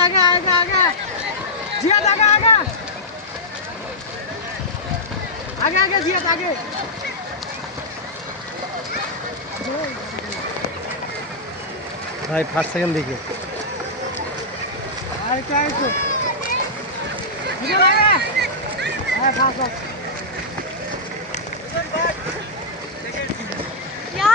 आगे आगे आगे जियाद आगे आगे आगे आगे जियाद आगे भाई 5 सेकंड देखिए आए क्या है तो जियाद आगे हां फास्ट या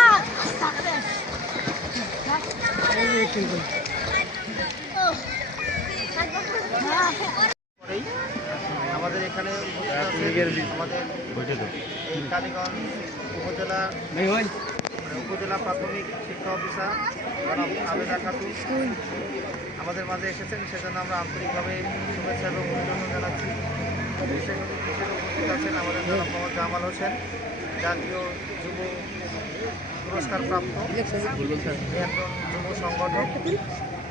আমাদের এখানে আমাদের এই কালীগঞ্জ উপজেলা প্রাথমিক শিক্ষা অফিসার আবেদা খাতুন আমাদের মাঝে এসেছেন, সেজন্য আমরা আন্তরিকভাবে শুভেচ্ছা এবং অভিনন্দন জানাচ্ছি। বিশেষ অতিথি হিসেবে উপস্থিত আছেন আমাদের জনাব মোহাম্মদ জামাল হোসেন, জাতীয় যুব পুরস্কার প্রাপ্ত একজন যুব সংগঠক।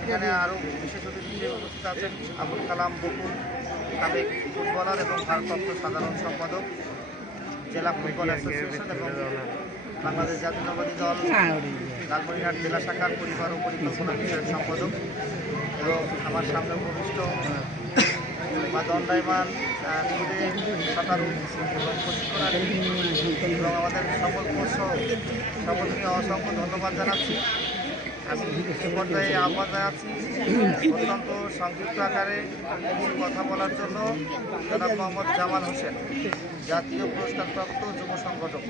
এখানে আরও বিশেষ অতিথি হিসেবে উপস্থিত আছেন আবুল কালাম বকুল, সাবেক ফুটবলার এবং ভারপ্রাপ্ত সাধারণ সম্পাদক জেলা ফুটবল অ্যাসোসিয়েশন এবং বাংলাদেশ জাতীয়তাবাদী দল লালমনিরহাট জেলা শাখার পরিবার ও পরিকল্পনা বিষয়ক সম্পাদক, এবং আমার সামনে উপবিষ্ট বা দণ্ডায়মান সাঁতারু এবং প্রশিক্ষণার্থী এবং আমাদের সকল কোচ সকলকে অসংখ্য ধন্যবাদ জানাচ্ছি। আমি এই পর্যায়ে আহ্বান জানাচ্ছি অত্যন্ত সংক্ষিপ্ত আকারে কিছু কথা বলার জন্য জনাব মোহাম্মদ জামাল হোসেন, জাতীয় পুরস্কারপ্রাপ্ত যুব সংগঠক।